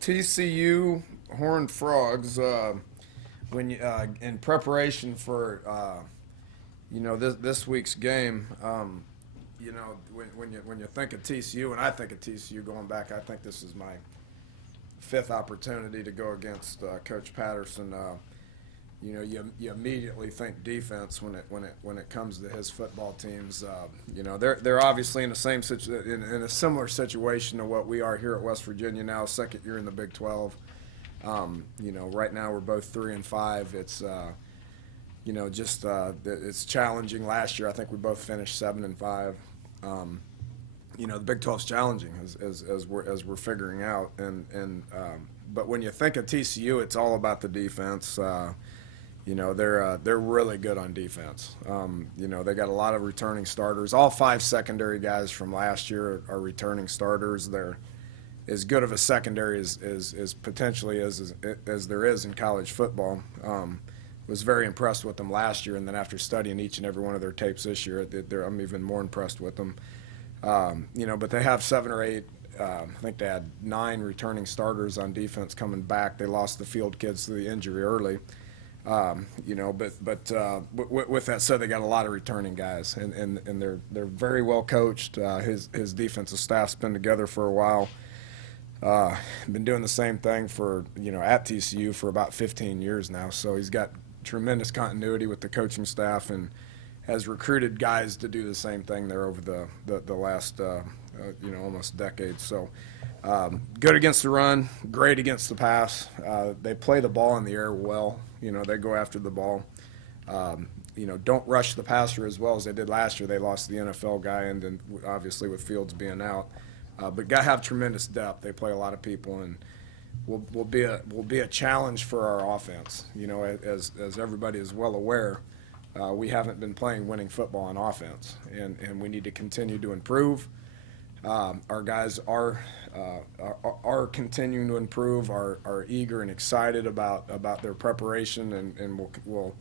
TCU Horned Frogs. When you in preparation for this week's game, when you think of TCU, and I think of TCU going back, I think this is my fifth opportunity to go against Coach Patterson. You immediately think defense when it comes to his football teams. They're obviously in the same in a similar situation to what we are here at West Virginia now, second year in the Big 12. Right now we're both 3-5. It's it's challenging. Last year I think we both finished 7-5. The Big 12's challenging as we're figuring out, but when you think of TCU, it's all about the defense. They're really good on defense. They got a lot of returning starters. All five secondary guys from last year are returning starters. They're as good of a secondary as potentially as there is in college football. Was very impressed with them last year, and then after studying each and every one of their tapes this year, I'm even more impressed with them. But they have 7 or 8. I think they had 9 returning starters on defense coming back. They lost the field kids to the injury early. With that said, they got a lot of returning guys, and they're very well coached. His defensive staff's been together for a while. Been doing the same thing at TCU for about 15 years now. So he's got tremendous continuity with the coaching staff and has recruited guys to do the same thing there over the last almost decade. So good against the run, great against the pass. They play the ball in the air well. They go after the ball. Don't rush the passer as well as they did last year. They lost the NFL guy, and then obviously with Fields being out. But got to have tremendous depth. They play a lot of people, and will be a challenge for our offense. As everybody is well aware, we haven't been playing winning football on offense, and we need to continue to improve. Our guys are continuing to improve, are eager and excited about their preparation, and we'll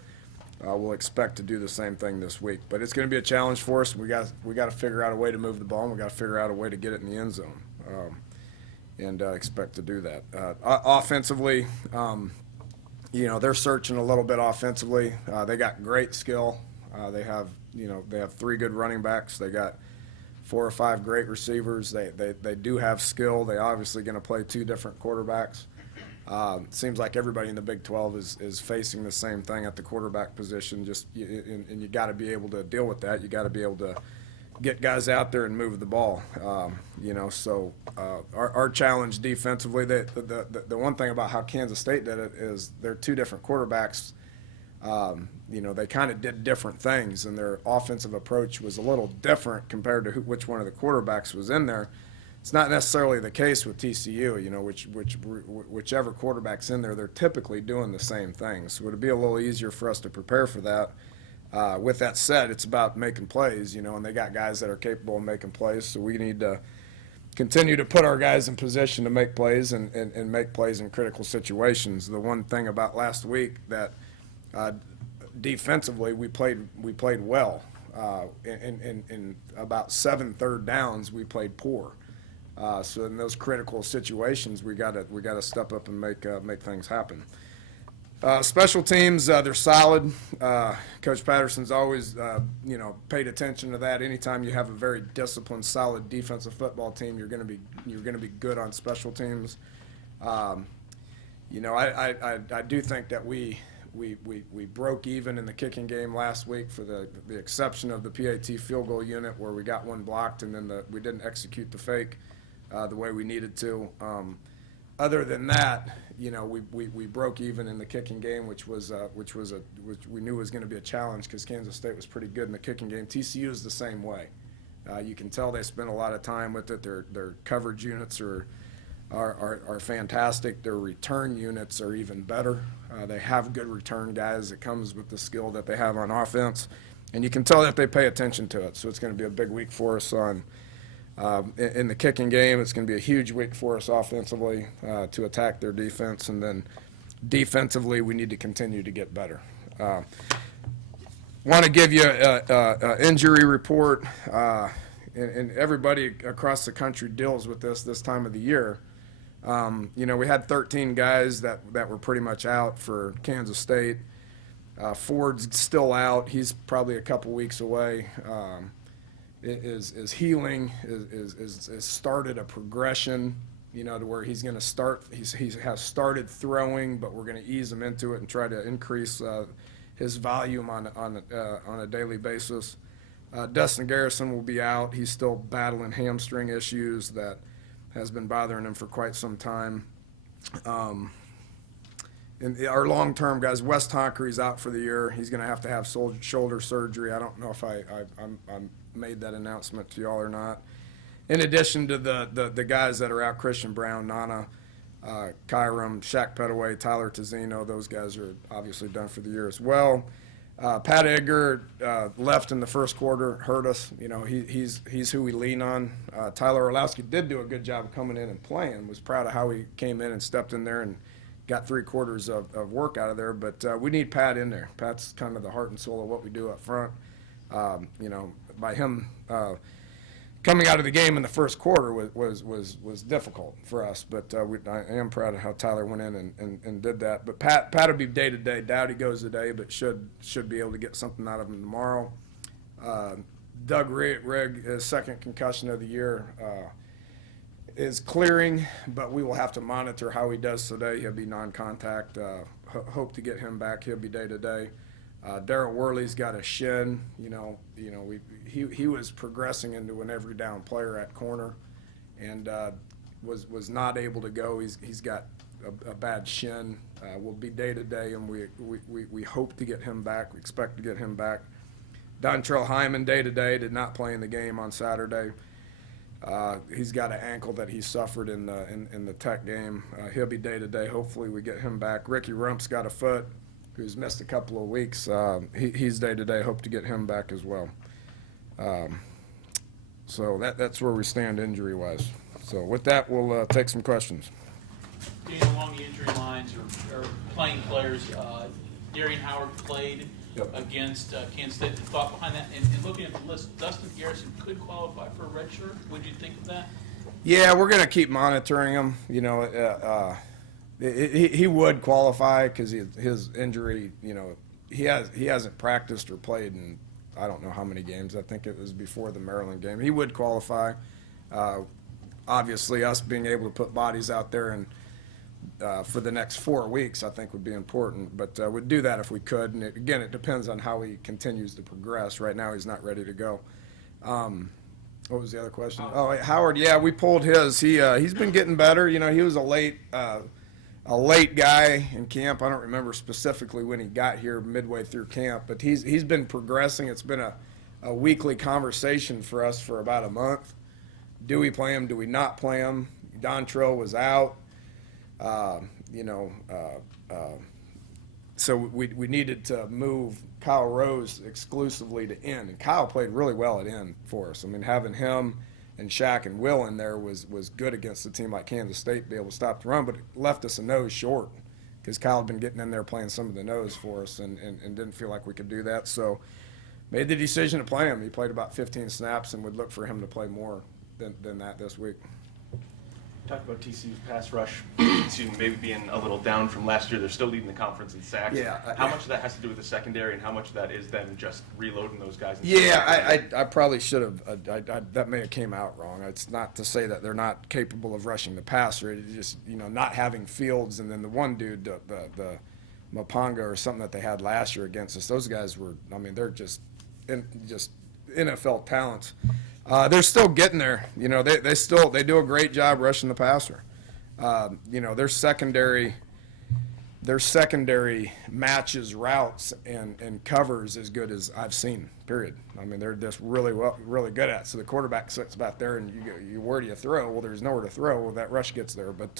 expect to do the same thing this week. But it's going to be a challenge for us. We got to figure out a way to move the ball, and we got to figure out a way to get it in the end zone, and expect to do that. Offensively, they're searching a little bit offensively. They got great skill. They have 3 good running backs. They got 4 or 5 great receivers. They do have skill. They obviously going to play 2 different quarterbacks. It seems like everybody in the Big 12 is facing the same thing at the quarterback position. And you got to be able to deal with that. You got to be able to get guys out there and move the ball. So our challenge defensively. The one thing about how Kansas State did it is they're 2 different quarterbacks. They kind of did different things, and their offensive approach was a little different compared to which one of the quarterbacks was in there. It's not necessarily the case with TCU. Whichever quarterback's in there, they're typically doing the same thing. So it'd be a little easier for us to prepare for that. With that said, it's about making plays, and they got guys that are capable of making plays. So we need to continue to put our guys in position to make plays and make plays in critical situations. The one thing about last week that defensively we played well. In about 7 third downs, we played poor. So in those critical situations, we got to step up and make things happen. Special teams, they're solid. Coach Patterson's always paid attention to that. Anytime you have a very disciplined, solid defensive football team, you're going to be good on special teams. I do think that we broke even in the kicking game last week, for the exception of the PAT field goal unit where we got one blocked, and then we didn't execute the fake the way we needed to. Other than that, we broke even in the kicking game, which we knew was going to be a challenge because Kansas State was pretty good in the kicking game. TCU is the same way. You can tell they spent a lot of time with it. Their coverage units are fantastic. Their return units are even better. They have good return guys. It comes with the skill that they have on offense, and you can tell that they pay attention to it. So it's going to be a big week for us in the kicking game. It's going to be a huge week for us offensively to attack their defense, and then defensively we need to continue to get better. Want to give you an injury report. and everybody across the country deals with this time of the year. We had 13 guys that were pretty much out for Kansas State. Ford's still out. He's probably a couple weeks away. Is healing, is started a progression, to where he's going to start. He has started throwing, but we're going to ease him into it and try to increase his volume on a daily basis. Dustin Garrison will be out. He's still battling hamstring issues that has been bothering him for quite some time. And our long-term guys, Wes Tonkery's out for the year. He's going to have shoulder surgery. I don't know if I made that announcement to y'all or not. In addition to the guys that are out, Christian Brown, Nana, Kyram, Shaq Petaway, Tyler Tazzino, those guys are obviously done for the year as well. Pat Edgar left in the first quarter, hurt us. He's who we lean on. Tyler Orlowski did do a good job of coming in and playing. Was proud of how he came in and stepped in there and got 3/4 of work out of there. But we need Pat in there. Pat's kind of the heart and soul of what we do up front. By him coming out of the game in the first quarter was difficult for us, but I am proud of how Tyler went in and did that. But Pat will be day to day. Doubt he goes today, but should be able to get something out of him tomorrow. Doug Rigg, his second concussion of the year, is clearing, but we will have to monitor how he does today. He'll be non-contact. Hope to get him back. He'll be day to day. Darrell Worley's got a shin. He was progressing into an every down player at corner, and was not able to go. He's got a bad shin. Will be day to day, and we hope to get him back. We expect to get him back. Dontrell Hyman day to day did not play in the game on Saturday. He's got an ankle that he suffered in the Tech game. He'll be day to day. Hopefully we get him back. Ricky Rump's got a foot, who's missed a couple of weeks. He's day-to-day. Hope to get him back as well. So that's where we stand injury-wise. So with that, we'll take some questions. Being along the injury lines or playing players, Darian Howard played against Kansas State. The thought behind that, and looking at the list, Dustin Garrison could qualify for a red shirt. What do you think of that? Yeah, we're going to keep monitoring him. He would qualify because his injury, he hasn't practiced or played in I don't know how many games. I think it was before the Maryland game. He would qualify. Obviously, us being able to put bodies out there and for the next 4 weeks, I think would be important. But we'd do that if we could. And again, it depends on how he continues to progress. Right now, he's not ready to go. What was the other question? Oh, Howard. Yeah, we pulled his. He's been getting better. He was a late guy in camp. I don't remember specifically when he got here midway through camp, but he's been progressing. It's been a weekly conversation for us for about a month. Do we play him? Do we not play him? Dontrell was out. So we needed to move Kyle Rose exclusively to end, and Kyle played really well at end for us. I mean, having him and Shaq and Will in there was good against a team like Kansas State, be able to stop the run, but it left us a nose short because Kyle had been getting in there playing some of the nose for us and didn't feel like we could do that. So made the decision to play him. He played about 15 snaps and would look for him to play more than that this week. Talked about TCU's pass rush, maybe being a little down from last year. They're still leading the conference in sacks. Yeah. How much of that has to do with the secondary, and how much of that is them just reloading those guys? Yeah, I probably should have. That may have came out wrong. It's not to say that they're not capable of rushing the passer. It's just not having Fields, and then the one dude, the Mapanga or something that they had last year against us. Those guys were. I mean, they're just NFL talents. They're still getting there. They do a great job rushing the passer. Their secondary matches routes and covers as good as I've seen. Period. I mean, they're just really good at it. So the quarterback sits back there, and you where do you throw? Well, there's nowhere to throw. Well, that rush gets there. But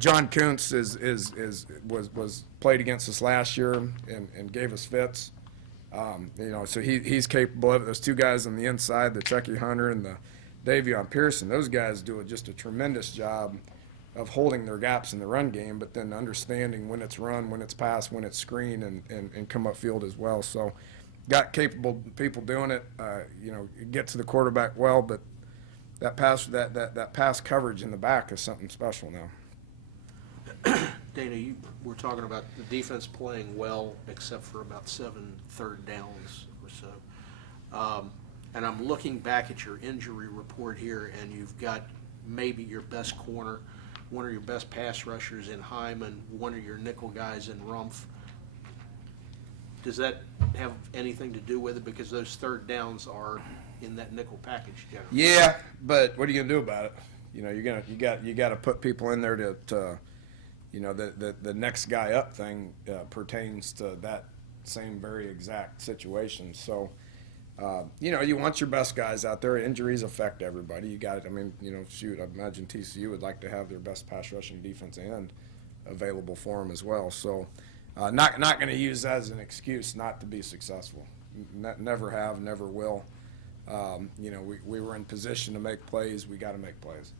John Kuntz was played against us last year and gave us fits. So he's capable of it. Those two guys on the inside, the Chucky Hunter and the Davion Pearson, those guys do just a tremendous job of holding their gaps in the run game, but then understanding when it's run, when it's pass, when it's screen, and come up field as well. So got capable people doing it. Get to the quarterback well, but that pass coverage in the back is something special now. Dana, you were talking about the defense playing well, except for about 7 third downs or so. And I'm looking back at your injury report here, and you've got maybe your best corner, one of your best pass rushers in Hyman, one of your nickel guys in Rumpf. Does that have anything to do with it? Because those third downs are in that nickel package generally. Yeah, but what are you gonna do about it? You got to put people in there to the next guy up thing pertains to that same very exact situation. So, you want your best guys out there. Injuries affect everybody. You got it. I mean, shoot, I imagine TCU would like to have their best pass rushing defense end available for them as well. So, not going to use that as an excuse not to be successful. Never have, never will. We were in position to make plays. We got to make plays.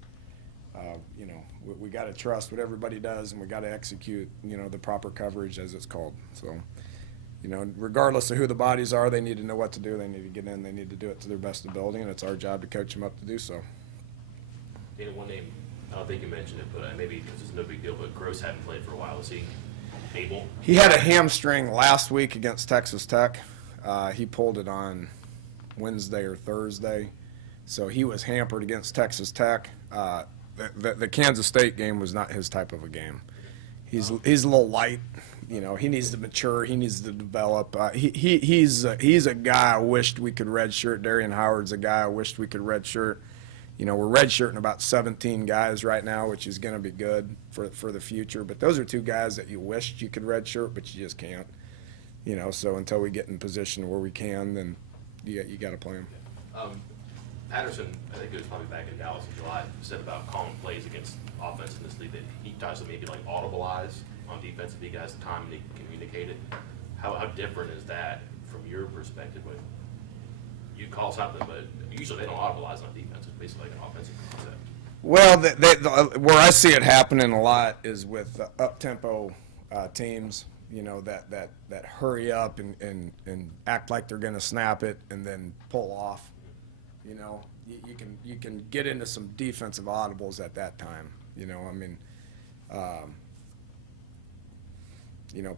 We got to trust what everybody does, and we got to execute, the proper coverage as it's called. So, regardless of who the bodies are, they need to know what to do. They need to get in. They need to do it to their best ability, and it's our job to coach them up to do so. Dana, one name, I don't think you mentioned it, but maybe because it's no big deal, but Gross hadn't played for a while. Is he able? He had a hamstring last week against Texas Tech. He pulled it on Wednesday or Thursday, so he was hampered against Texas Tech. The Kansas State game was not his type of a game. He's a little light. He needs to mature. He needs to develop. He's a guy I wished we could redshirt. Darian Howard's a guy I wished we could redshirt. We're redshirting about 17 guys right now, which is going to be good for the future. But those are two guys that you wished you could redshirt, but you just can't. So until we get in position where we can, then you got to play them. Patterson, I think it was probably back in Dallas in July, said about calling plays against offense in this league that he tries to maybe like audibilize on defense if he has the time to communicate it. How different is that from your perspective when you call something, but usually they don't audibilize on defense. It's basically like an offensive concept. Well, where I see it happening a lot is with up-tempo teams, that hurry up and act like they're going to snap it and then pull off. You can get into some defensive audibles at that time.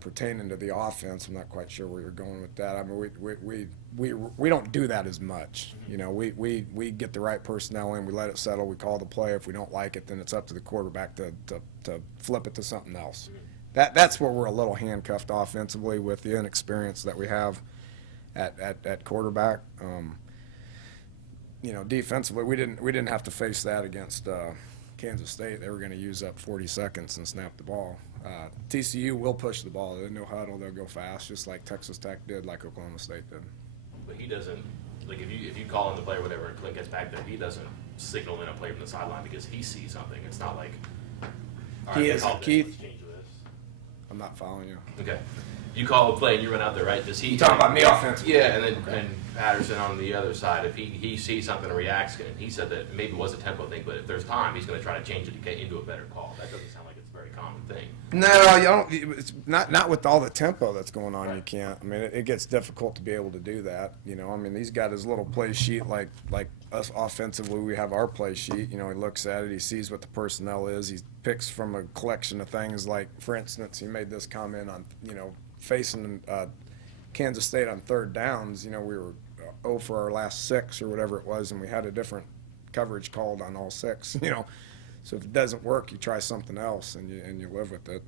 Pertaining to the offense, I'm not quite sure where you're going with that. I mean, we don't do that as much. We get the right personnel in, we let it settle, we call the play. If we don't like it, then it's up to the quarterback to flip it to something else. That's where we're a little handcuffed offensively with the inexperience that we have at quarterback. Defensively, we didn't have to face that against Kansas State. They were going to use up 40 seconds and snap the ball. TCU will push the ball. They know huddle. They'll go fast, just like Texas Tech did, like Oklahoma State did. But he doesn't, like if you call in the play or whatever and Clint gets back there, he doesn't signal in a play from the sideline because he sees something. It's not like, all right, He is, Keith. Let's change this. I'm not following you. Okay. You call a play and you run out there, right? Does he? You talking about me offensively? Yeah, and Patterson on the other side, if he sees something and reacts, and he said that maybe it was a tempo thing, but if there's time, he's going to try to change it to get into a better call. That doesn't sound like it's a very common thing. No, you don't. It's not with all the tempo that's going on. Right. You can't. I mean, it gets difficult to be able to do that. He's got his little play sheet like us offensively. We have our play sheet. He looks at it. He sees what the personnel is. He picks from a collection of things. Like, for instance, he made this comment on facing Kansas State on third downs. We were 0 for our last 6 or whatever it was, and we had a different coverage called on all 6. So if it doesn't work, you try something else and you live with it.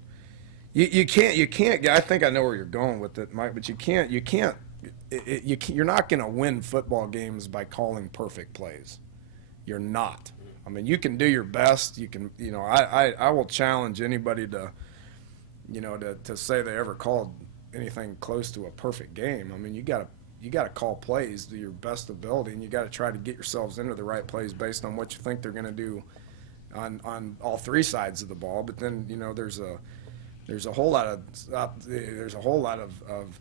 You can't. I think I know where you're going with it, Mike. But you can't. You're not going to win football games by calling perfect plays. You're not. I mean, you can do your best. You can. I will challenge anybody to say they ever called anything close to a perfect game. I mean, you got to call plays to your best ability, and you got to try to get yourselves into the right plays based on what you think they're going to do on all 3 sides of the ball. But then there's a whole lot of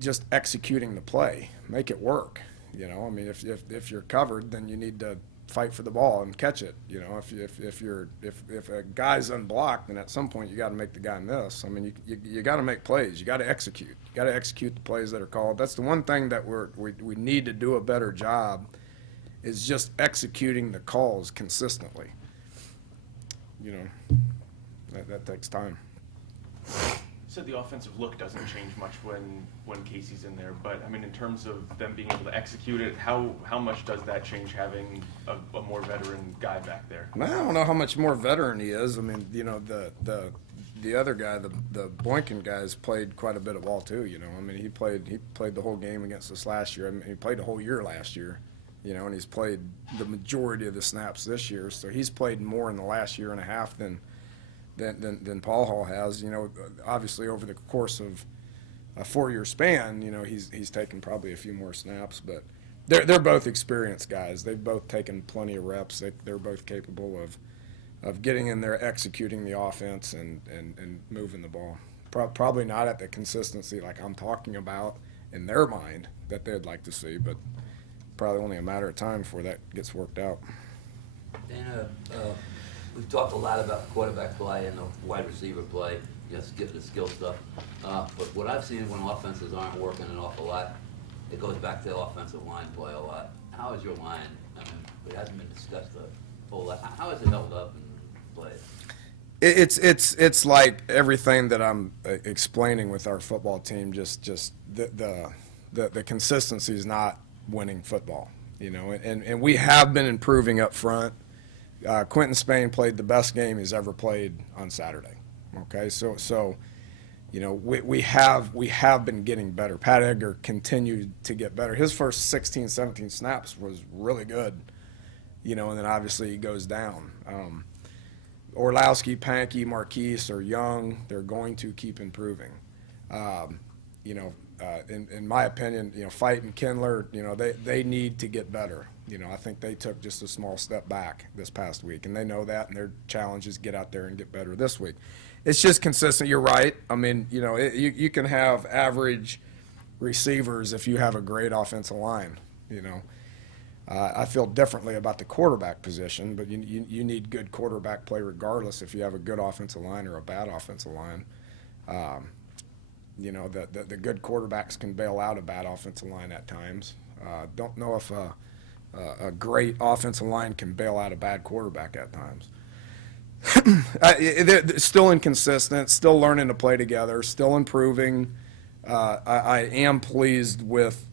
just executing the play, make it work. I mean, if you're covered, then you need to fight for the ball and catch it. You know, if a guy's unblocked, then at some point you got to make the guy miss. I mean, you got to make plays. You got to execute. You got to execute the plays that are called. That's the one thing that we need to do a better job, is just executing the calls consistently. You know, that takes time. Said the offensive look doesn't change much when Casey's in there, but I mean, in terms of them being able to execute it, how much does that change having a more veteran guy back there? I don't know how much more veteran he is. I mean, you know, the other guy, the Boykin guys, played quite a bit of ball too. You know, I mean, he played the whole game against us last year. I mean, he played the whole year last year. You know, and he's played the majority of the snaps this year. So he's played more in the last year and a half than Paul Hall has. You know, obviously over the course of a 4-year span, you know, he's taken probably a few more snaps, but they're both experienced guys. They've both taken plenty of reps. They're both capable of getting in there, executing the offense, and moving the ball. Probably not at the consistency like I'm talking about in their mind that they'd like to see, but probably only a matter of time before that gets worked out. Dana, we've talked a lot about the quarterback play and the wide receiver play, just getting the skill stuff. But what I've seen when offenses aren't working an awful lot, it goes back to offensive line play a lot. How is your line? I mean, it hasn't been discussed a whole lot. How has it held up in play? It's like everything that I'm explaining with our football team. Just the consistency is not winning football, you know, and we have been improving up front. Quentin Spain played the best game he's ever played on Saturday. Okay, so you know, we have been getting better. Pat Edgar continued to get better. His first 16, 17 snaps was really good, you know, and then obviously he goes down. Orlowski, Pankey, Marquise are young. They're going to keep improving. You know, in my opinion, you know, Fight and Kindler, you know, they need to get better. You know, I think they took just a small step back this past week, and they know that, and their challenge is get out there and get better this week. It's just consistent. You're right. I mean, you know, you can have average receivers if you have a great offensive line, you know. I feel differently about the quarterback position, but you need good quarterback play regardless if you have a good offensive line or a bad offensive line. You know, the good quarterbacks can bail out a bad offensive line at times. Don't know if a great offensive line can bail out a bad quarterback at times. They're still inconsistent, still learning to play together, still improving. I am pleased with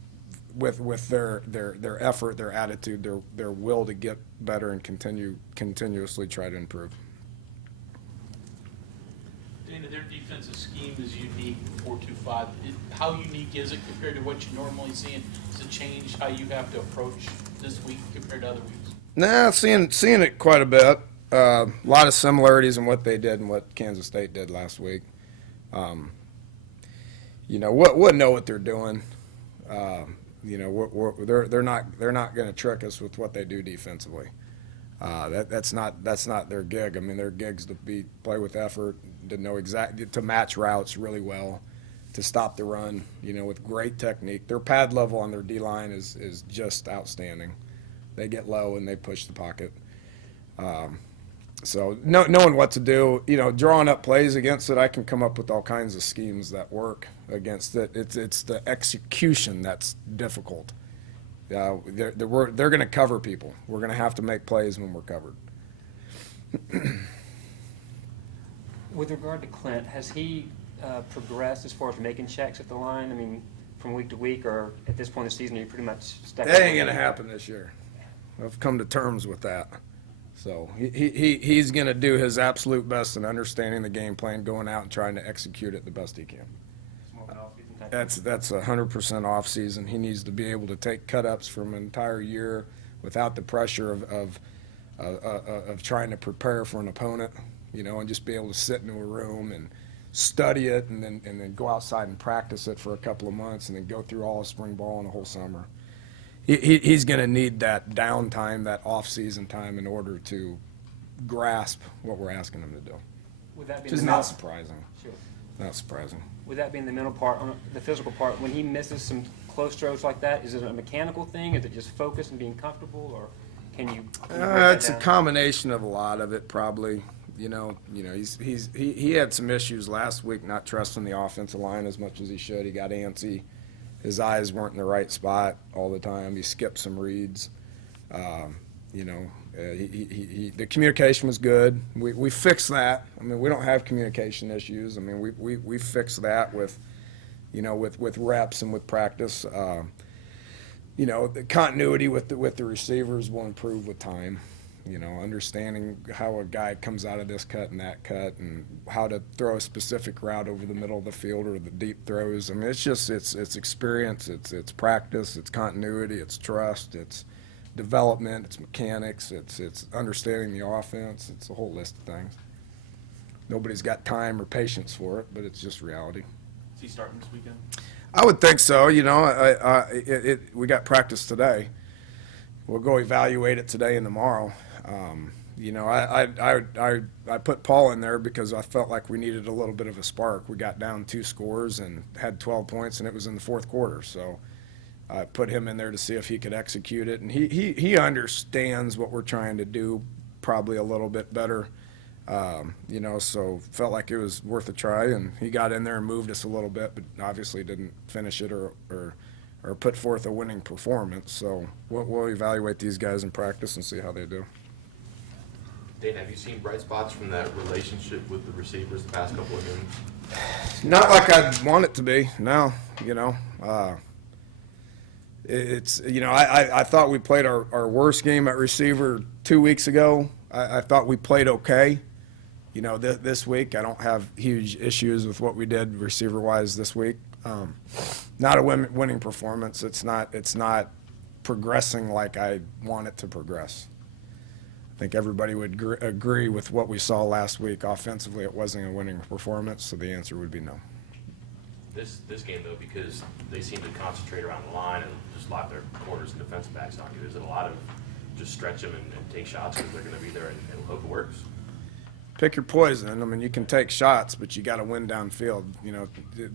their effort, their attitude, their will to get better and continuously try to improve. Dana, their defensive scheme is unique, 4-2-5. How unique is it compared to what you normally see? And does it change how you have to approach this week compared to other weeks? Nah, seeing it quite a bit. A lot of similarities in what they did and what Kansas State did last week. You know, we'll know what they're doing. You know, they're not going to trick us with what they do defensively. That's not their gig. I mean, their gig's to play with effort, to match routes really well, to stop the run. You know, with great technique. Their pad level on their D line is just outstanding. They get low and they push the pocket. So knowing what to do, you know, drawing up plays against it, I can come up with all kinds of schemes that work against it. It's the execution that's difficult. They're going to cover people. We're going to have to make plays when we're covered. With regard to Clint, has he progressed as far as making checks at the line? I mean, from week to week, or at this point in the season, are you pretty much stuck? That ain't going to happen this year. I've come to terms with that. So he's going to do his absolute best in understanding the game plan, going out and trying to execute it the best he can. That's 100% off season. He needs to be able to take cut-ups from an entire year without the pressure of trying to prepare for an opponent, you know, and just be able to sit in a room and study it and then go outside and practice it for a couple of months and then go through all of spring ball and the whole summer. He's going to need that downtime, that off-season time, in order to grasp what we're asking him to do. Would that be Which is not surprising. Sure. Not surprising. Would that be in the mental part, on the physical part, when he misses some close throws like that? Is it a mechanical thing? Is it just focus and being comfortable, or Can you break that It's a down? combination of a lot of it, probably. He had some issues last week, not trusting the offensive line as much as he should. He got antsy. His eyes weren't in the right spot all the time. He skipped some reads. The communication was good. We fixed that. I mean, we don't have communication issues. I mean, we fixed that with reps and with practice. The continuity with the receivers will improve with time. Understanding how a guy comes out of this cut and that cut, and how to throw a specific route over the middle of the field or the deep throws. I mean, it's experience, it's practice, it's continuity, it's trust, it's development, it's mechanics, it's understanding the offense. It's a whole list of things. Nobody's got time or patience for it, but it's just reality. Is he starting this weekend? I would think so. We got practice today. We'll go evaluate it today and tomorrow. I put Paul in there because I felt like we needed a little bit of a spark. We got down 2 scores and had 12 points, and it was in the fourth quarter. So I put him in there to see if he could execute it. And he understands what we're trying to do probably a little bit better. So felt like it was worth a try, and he got in there and moved us a little bit, but obviously didn't finish it or put forth a winning performance. So we'll evaluate these guys in practice and see how they do. Dana, have you seen bright spots from that relationship with the receivers the past couple of games? Not like I'd want it to be. No, I thought we played our worst game at receiver 2 weeks ago. I thought we played okay. This week I don't have huge issues with what we did receiver-wise this week. Not a winning performance. It's not progressing like I want it to progress. I think everybody would agree with what we saw last week. Offensively, it wasn't a winning performance, so the answer would be no. This game, though, because they seem to concentrate around the line and just lock their corners and defensive backs on you, is it a lot of just stretch them and take shots because they're going to be there and hope it works? Pick your poison. I mean, you can take shots, but you got to win downfield.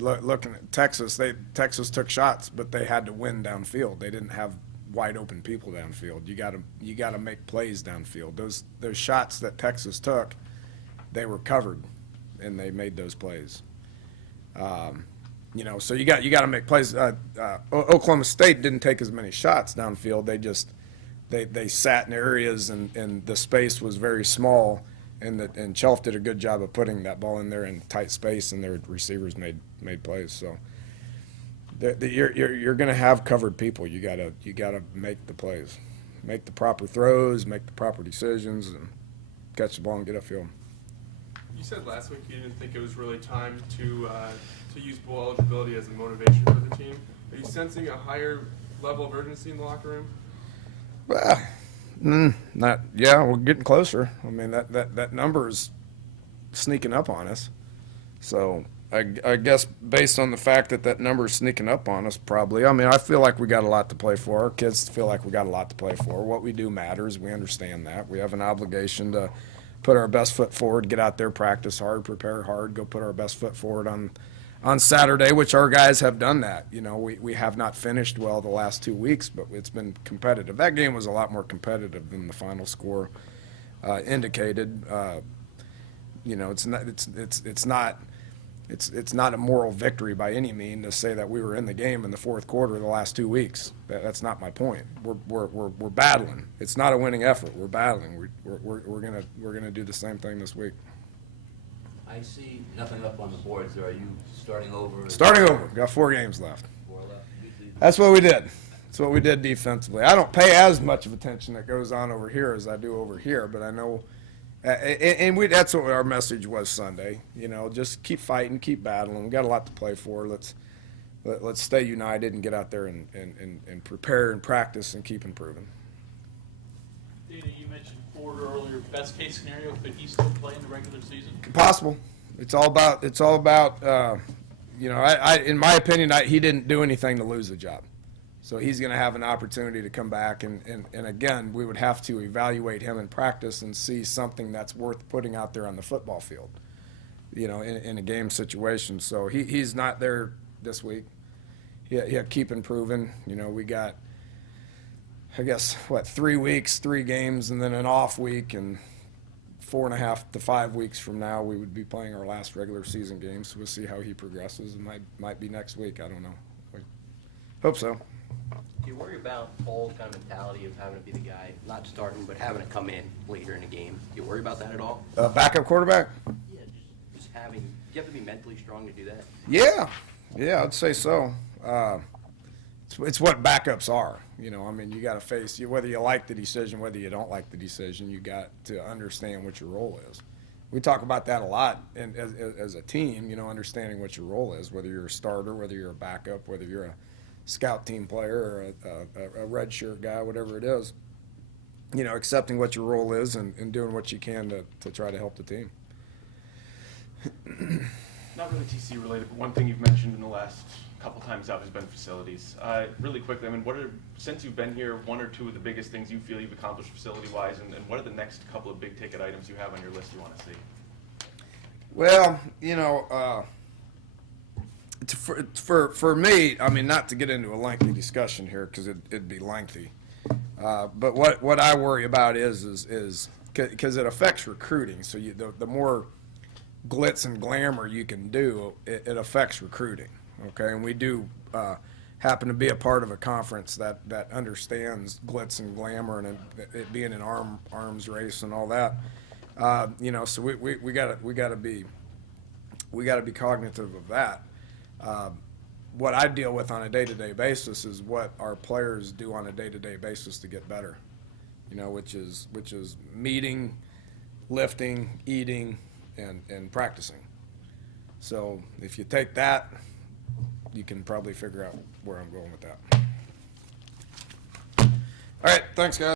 Looking at Texas, Texas took shots, but they had to win downfield. They didn't have wide open people downfield. You got to make plays downfield. Those shots that Texas took, they were covered, and they made those plays. So you got to make plays. Oklahoma State didn't take as many shots downfield. They sat in areas and the space was very small, and Chelf did a good job of putting that ball in there in tight space, and their receivers made plays. So you're going to have covered people. You gotta make the plays, make the proper throws, make the proper decisions, and catch the ball and get upfield. You said last week you didn't think it was really time to use bowl eligibility as a motivation for the team. Are you sensing a higher level of urgency in the locker room? Well, we're getting closer. I mean, that number is sneaking up on us. So I guess based on the fact that number is sneaking up on us, probably. I mean, I feel like we got a lot to play for. Our kids feel like we got a lot to play for. What we do matters. We understand that. We have an obligation to put our best foot forward, get out there, practice hard, prepare hard, go put our best foot forward on Saturday, which our guys have done that. We have not finished well the last 2 weeks, but it's been competitive. That game was a lot more competitive than the final score indicated. It's not a moral victory by any means to say that we were in the game in the fourth quarter the last 2 weeks. That's not my point. We're battling. It's not a winning effort. We're battling. We're gonna do the same thing this week. I see nothing up on the board, so are you starting over? Starting over. Got 4 games left. 4 left. Usually- That's what we did. That's what we did defensively. I don't pay as much of attention that goes on over here as I do over here, but I know, that's what our message was Sunday. Just keep fighting, keep battling. We got a lot to play for. Let's stay united and get out there and prepare and practice and keep improving. Dana, you mentioned Ford earlier. Best case scenario, could he still play in the regular season? Possible. It's all about. In my opinion, he didn't do anything to lose the job. So he's going to have an opportunity to come back, and again, we would have to evaluate him in practice and see something that's worth putting out there on the football field, in a game situation. So he's not there this week. He'll keep improving. We got I guess, 3 weeks, 3 games, and then an off week, and 4.5 to 5 weeks from now, we would be playing our last regular season game. So we'll see how he progresses. It might be next week. I don't know. We hope so. Do you worry about Paul's kind of mentality of having to be the guy, not starting, but having to come in later in the game? Do you worry about that at all? Backup quarterback? Yeah, just having, do you have to be mentally strong to do that? Yeah, I'd say so. It's what backups are. You know, I mean, you got to face, whether you like the decision, whether you don't like the decision, you got to understand what your role is. We talk about that a lot and as a team, you know, understanding what your role is, whether you're a starter, whether you're a backup, whether you're a scout team player or a red shirt guy, whatever it is. You know, accepting what your role is and doing what you can to try to help the team. Not really TC related, but one thing you've mentioned in the last couple times out has been facilities. Really quickly, I mean, since you've been here, one or two of the biggest things you feel you've accomplished facility-wise, and what are the next couple of big-ticket items you have on your list you want to see? Well, you know, for me, I mean, not to get into a lengthy discussion here because it'd be lengthy, but what I worry about is because it affects recruiting. So the more glitz and glamour you can do, it affects recruiting. Okay, and we do happen to be a part of a conference that understands glitz and glamour and it being an arms race and all that. You know, so we gotta be cognitive of that. What I deal with on a day-to-day basis is what our players do on a day-to-day basis to get better. You know, which is meeting, lifting, eating, and practicing. So if you take that, you can probably figure out where I'm going with that. All right, thanks, guys.